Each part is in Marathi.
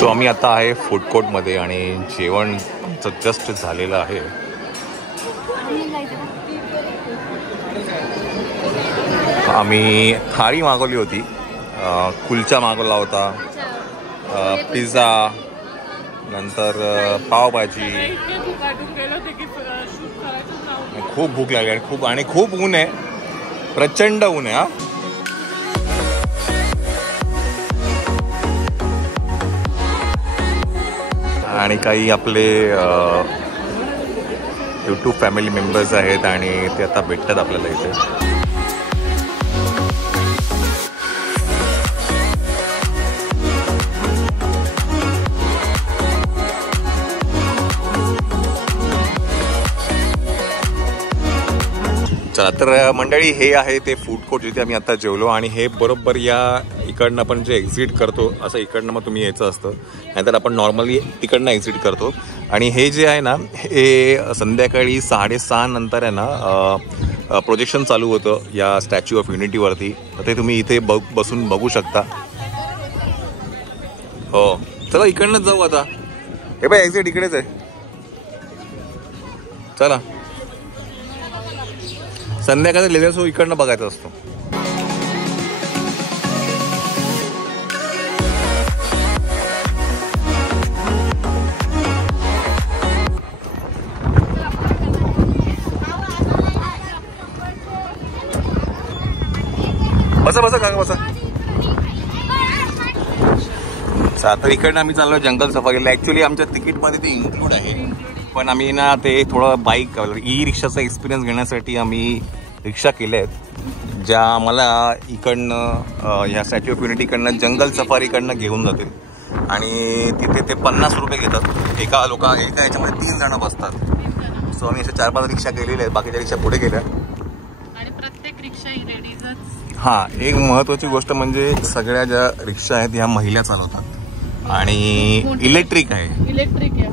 सो आम्ही आता आहे फूड कोर्टमध्ये आणि जेवण जस्ट झालेलं आहे. आम्ही थाळी मागवली होती, कुलचा मागवला होता, पिझ्झा, नंतर पावभाजी. खूप भूक लागली आणि खूप ऊन आहे, प्रचंड ऊन आहे. आणि काही आपले यूट्यूब फॅमिली मेंबर्स आहेत आणि ते आता भेटतात आपल्याला इथे. चला तर मंडळी, हे आहे ते फूड कोर्ट जिथे आम्ही आता जेवलो. आणि हे बरोबर या इकडनं आपण जे एक्झिट करतो असं इकडनं मग तुम्ही यायचं असतं, नाहीतर आपण नॉर्मली तिकडनं एक्झिट करतो. आणि हे जे आहे ना, हे संध्याकाळी 6:30 नंतर आहे ना प्रोजेक्शन चालू होतं या स्टॅच्यू ऑफ युनिटीवरती. तर ते तुम्ही इथे बसून बघू शकता. हो, चला इकडनंच जाऊ आता. हे बाय एक्झिट इकडेच आहे. चला, संध्याकाळचा लेझर शो इकडनं बघायचा असतो. बसा बसा काका बसा. तर इकडनं आम्ही चाललो जंगल सफारीला. ऍक्च्युली आमच्या तिकीटमध्ये ते इन्क्लूड आहे, पण आम्ही ना ते थोडं बाईक ई रिक्षाचा एक्सपिरियन्स घेण्यासाठी आम्ही रिक्षा केल्या आहेत, ज्या आम्हाला इकडनं ह्या स्टॅच्यू ऑफ युनिटीकडनं जंगल सफारीकडनं घेऊन जातील. आणि तिथे ते 50 रुपये घेतात एका याच्यामध्ये 3 जण बसतात. सो आम्ही अशा 4-5 रिक्षा केलेल्या आहेत, बाकीच्या रिक्षा पुढे गेल्या. आणि प्रत्येक रिक्षा ही लेडीजच. हां, एक महत्त्वाची गोष्ट म्हणजे सगळ्या ज्या रिक्षा आहेत ह्या महिला चालवतात आणि इलेक्ट्रिक आहे. इलेक्ट्रिक आहे.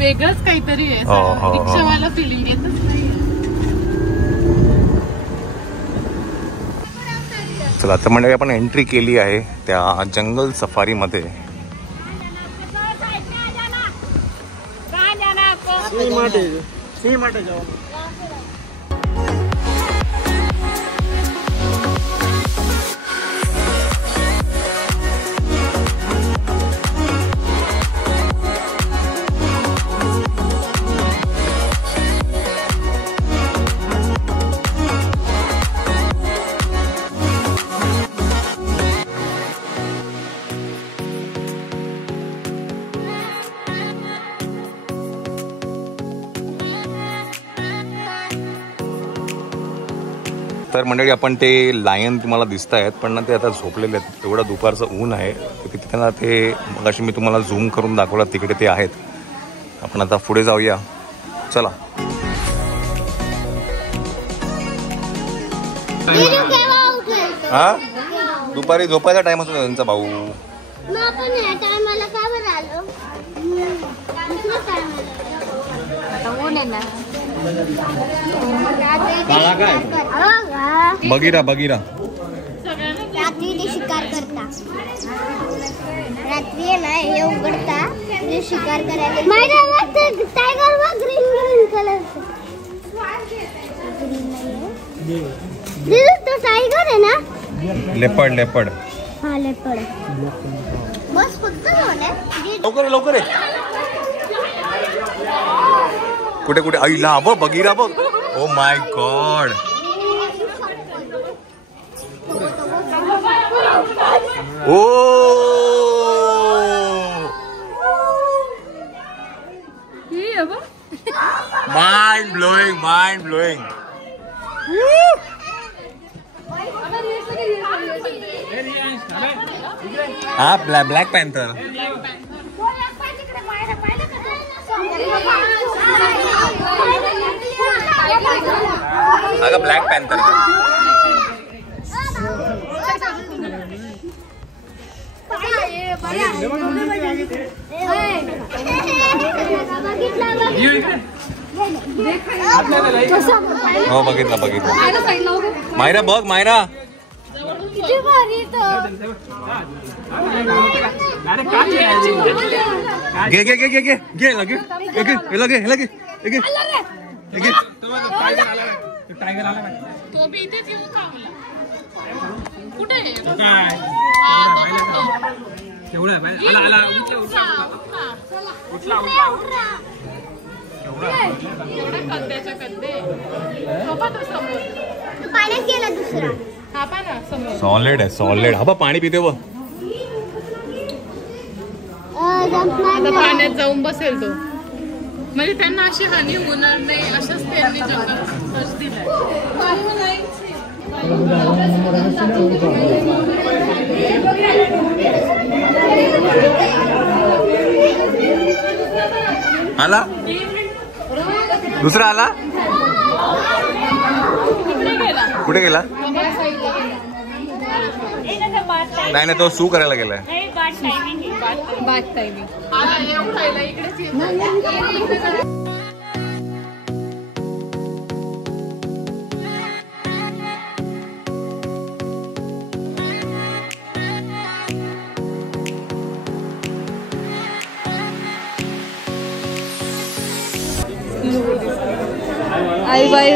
वेगळंच काहीतरी आहे, रिक्षावाला फिलिंग येतच नाही. चला आता म्हणजे आपण एंट्री केली आहे त्या जंगल सफारीमध्ये. तर मंडळी, आपण ते लायन तुम्हाला दिसत आहेत, पण ना ते आता झोपलेले आहेत. एवढं दुपारचं ऊन आहे तिथे ना. ते मगाशी मी तुम्हाला झूम करून दाखवलं, तिकडे ते आहेत. आपण आता पुढे जाऊया, चला. हा, दुपारी झोपायचा टाइम असतो त्यांचा भाऊ. बघिरा बघिरा रात्री ते शिकार करता. रात्री ना हे उघडता, ते शिकार करायला. टायगर व ग्रीन कलर. तो टायगर आहे ना. लेपर्ड. हा, लेपर्ड. बस फक्त लवकर लवकर आहे. कुठे कुठे आईला बघ, बघिरा बघ. Oh my God. Oh mind blowing. हा, ब्लॅक पॅन्थर. अगं ब्लॅक पॅन्थर. हो बघितलं. मायरा बघ, मायरा किती भारी तो. घे घे घे घे घे घे लगे लगे लगे लगे. तो बी इथेच येऊन थांबला. कुठे आहे? एवढ्या कंद्याच्या कंदे. पाण्यात गेला दुसरा. हा पा ना समोर. सॉलिड आहे सॉलिड. हा पाणी पिते बघ. आता पाण्यात जाऊन बसेल तो. म्हणजे त्यांना अशी हानी होणार नाही अशाच त्यांनी जंगल सर्च दिलाय. आला दुसरा आला. कुठे गेला? नाही नाही तो सू करायला गेलाय. आई बाई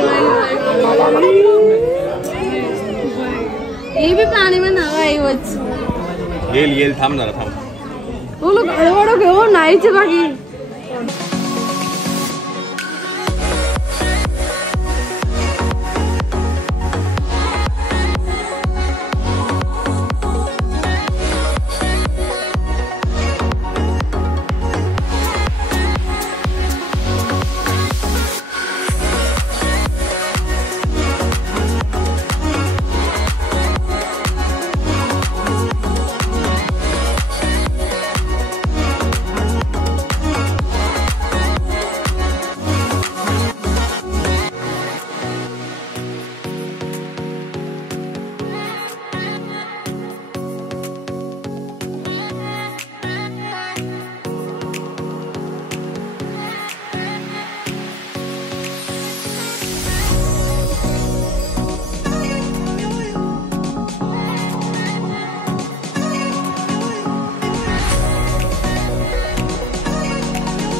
ये भी पाणी में नाव आईवच. येईल थांब जरा थांब. वो लोग अडवड घेऊन नाहीचे बाकी.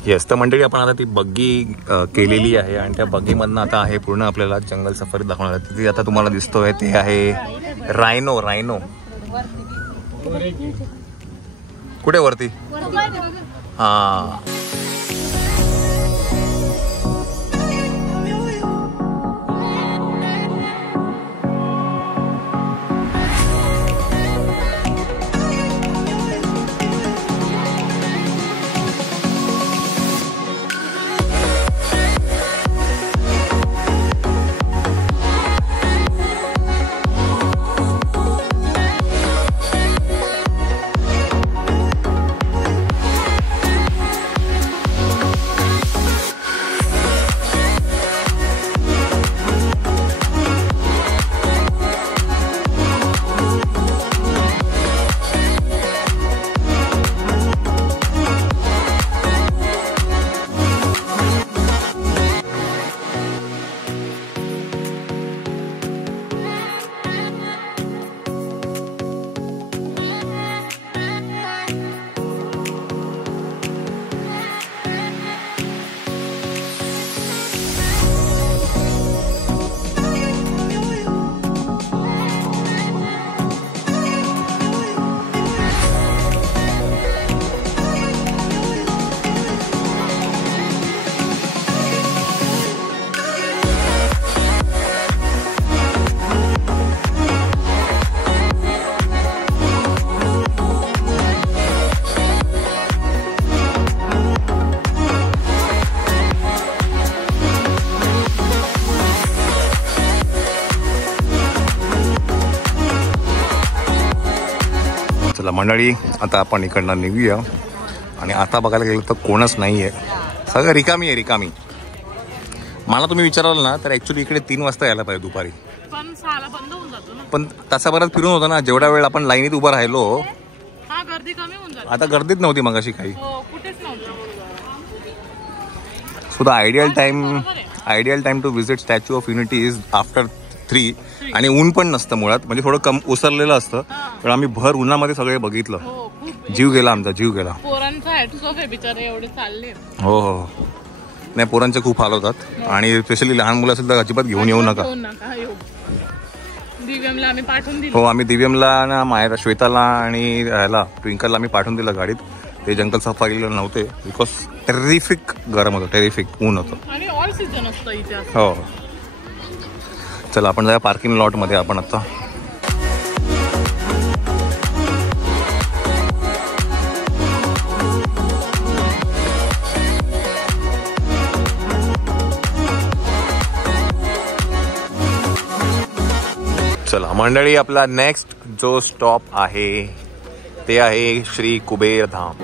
येस तर मंडळी आपण आता ती बग्गी केलेली आहे आणि त्या बग्गीमधनं आता आहे पूर्ण आपल्याला जंगल सफारी दाखवणार. तिथे आता तुम्हाला दिसतोय ते आहे रायनो. रायनो कुठे वरती? हा चला मंडळी आता आपण इकडनं निघूया. आणि आता बघायला गेलं तर कोणच नाही आहे, सगळं रिकामी आहे रिकामी. मला तुम्ही विचाराल ना तर ॲक्च्युली इकडे 3 वाजता यायला पाहिजे दुपारी, पण 6ला बंद होऊन जातो ना. पण तासाभरात फिरून होतं ना. जेवढा वेळ आपण लाईनीत उभं राहिलो हा गर्दी कमी होऊन जाते. आता गर्दीत नव्हती मगाशी काही. हो कुठेच नव्हतं. So the ideal time to visit Statue of Unity is after 3 आणि ऊन पण नसतं मुळात, म्हणजे थोडं कम उसरलेलं असतं. पण आम्ही भर उन्हामध्ये सगळे बघितलं. हो, खूप जीव गेला आमचा, जीव गेला. पोरांचा हॅट्स ऑफ आहे बिचारे, एवढे चालले. हो हो नाही, पोरांचे खूप हाल होतात आणि स्पेशली लहान मुलं असेल तर अजिबात घेऊन येऊ नका. दिव्यमला आम्ही पाठवून दिलं. हो, आम्ही दिव्यमला ना, मायरा, श्वेताला आणि ह्याला ट्विंकलला आम्ही पाठवून दिलं गाडीत. ते जंगल सफारीला नव्हते बिकॉज टेरिफिक गरम होतं, टेरिफिक ऊन होतं. आणि ऑल सीझन असतं इथे. हो चला आपण जाऊया पार्किंग लॉट मध्ये. आपण आता चला मंडळी, आपला नेक्स्ट जो स्टॉप आहे ते आहे श्री कुबेर धाम.